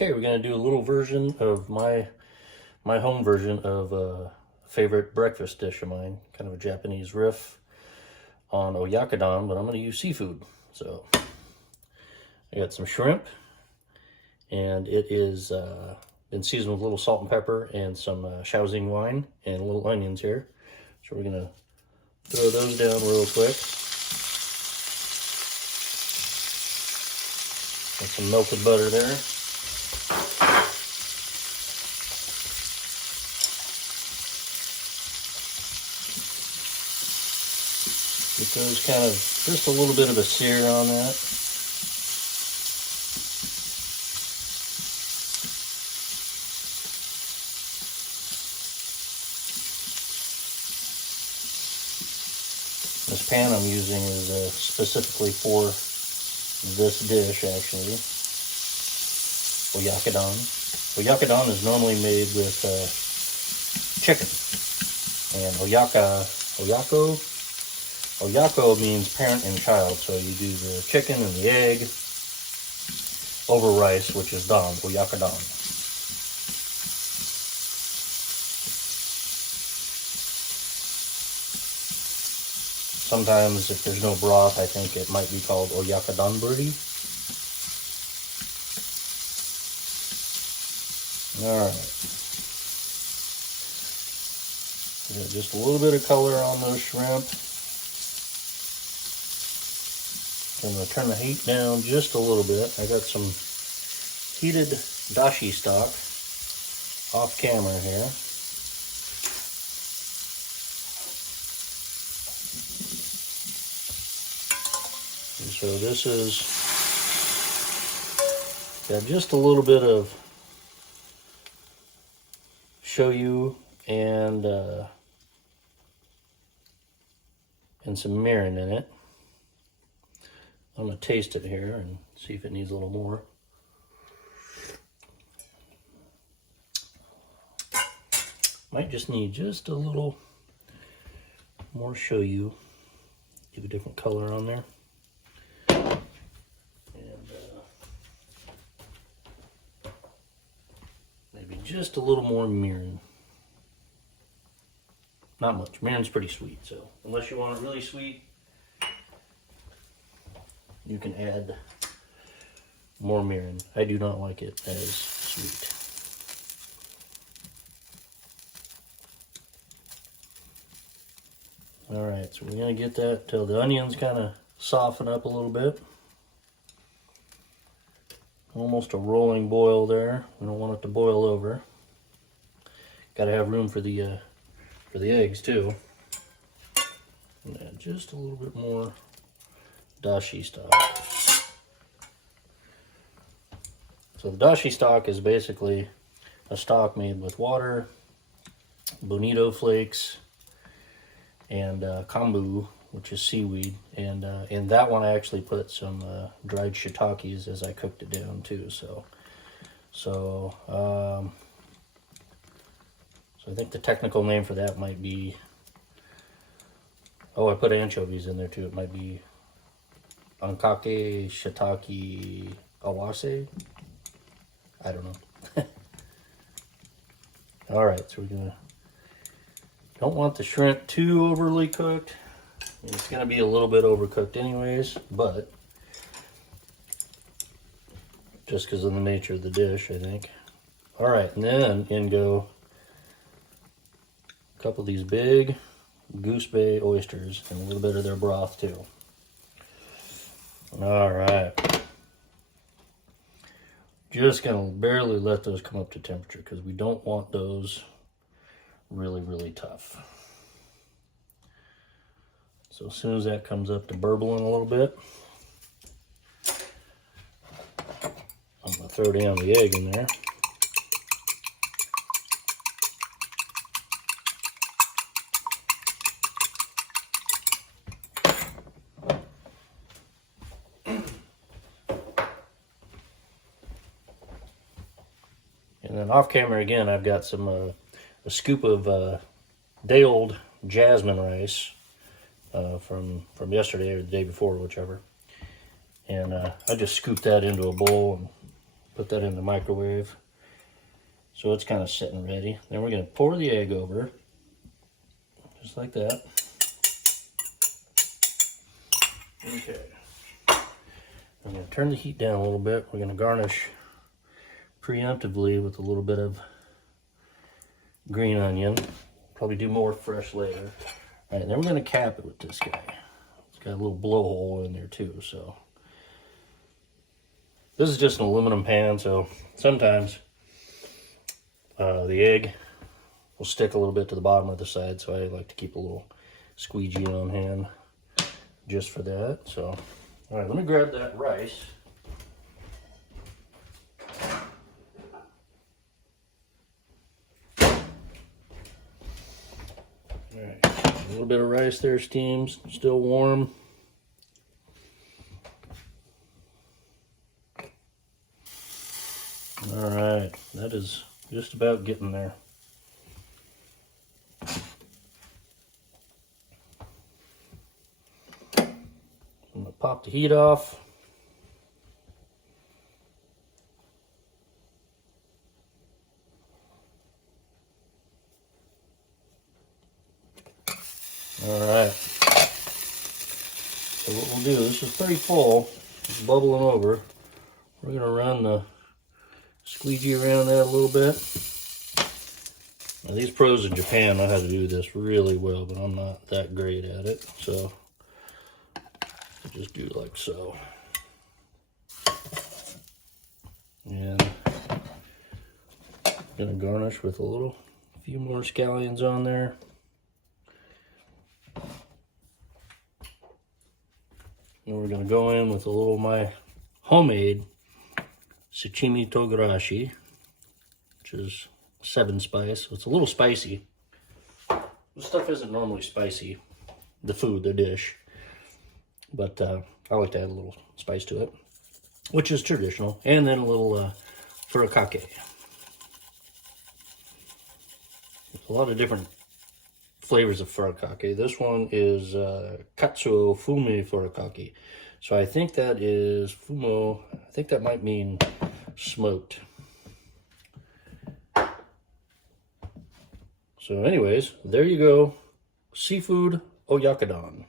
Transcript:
Okay, we're gonna do a little version of my home version of a favorite breakfast dish of mine, kind of a Japanese riff on oyakodon, but I'm gonna use seafood. So I got some shrimp, and it is been seasoned with a little salt and pepper and some Shaoxing wine and little onions here. So we're gonna throw those down real quick. Got some melted butter there. Get those kind of, just a little bit of a sear on that. This pan I'm using is specifically for this dish, actually. Oyakodon. Oyakodon is normally made with chicken. And oyako means parent and child, so you do the chicken and the egg over rice, which is don, oyakodon. Sometimes, if there's no broth, I think it might be called oyakodon birdie. Alright. Got just a little bit of color on those shrimp. I'm going to turn the heat down just a little bit. I got some heated dashi stock off camera here. And so this is got just a little bit of shoyu and some mirin in it. I'm going to taste it here and see if it needs a little more. Might just need just a little more shoyu. Give a different color on there. And maybe just a little more mirin. Not much. Mirin's pretty sweet, so unless you want it really sweet, you can add more mirin. I do not like it as sweet. Alright, so we're going to get that till the onions kind of soften up a little bit. Almost a rolling boil there. We don't want it to boil over. Got to have room for the eggs too. And add just a little bit more dashi stock. So the dashi stock is basically a stock made with water, bonito flakes, and kombu, which is seaweed. And in that one I actually put some dried shiitakes as I cooked it down too. So I think the technical name for that might be, oh, I put anchovies in there too. It might be ankake shiitake awase. I don't know. Alright, so don't want the shrimp too overly cooked. It's going to be a little bit overcooked anyways, but just because of the nature of the dish, I think. Alright, and then in go a couple of these big Goose Bay oysters and a little bit of their broth too. Alright. Just gonna barely let those come up to temperature because we don't want those really, really tough. So as soon as that comes up to burbling a little bit, I'm gonna throw down the egg in there. And then off camera again, I've got some a scoop of day-old jasmine rice from yesterday or the day before, whichever. And I just scooped that into a bowl and put that in the microwave. So it's kind of sitting ready. Then we're going to pour the egg over, just like that. Okay. I'm going to turn the heat down a little bit. We're going to garnish preemptively with a little bit of green onion. Probably do more fresh later. All right, then we're going to cap it with this guy. It's got a little blowhole in there too, so. This is just an aluminum pan, so sometimes the egg will stick a little bit to the bottom of the side, so I like to keep a little squeegee on hand just for that. So, all right, let me grab that rice. All right, a little bit of rice there steams, still warm. All right, that is just about getting there. I'm gonna pop the heat off. All right. So what we'll do, this is pretty full, it's bubbling over. We're gonna run the squeegee around that a little bit. Now, these pros in Japan know how to do this really well, but I'm not that great at it. So I just do like so. And I'm gonna garnish with a few more scallions on there. And we're gonna go in with a little of my homemade sashimi togarashi, which is 7 spice. So it's a little spicy. This stuff isn't normally spicy, the dish, but I like to add a little spice to it, which is traditional. And then a little furikake. There's a lot of different flavors of furikake. This one is katsuo fume furikake. So I think that is fumo. I think that might mean smoked. So anyways, there you go. Seafood oyakodon.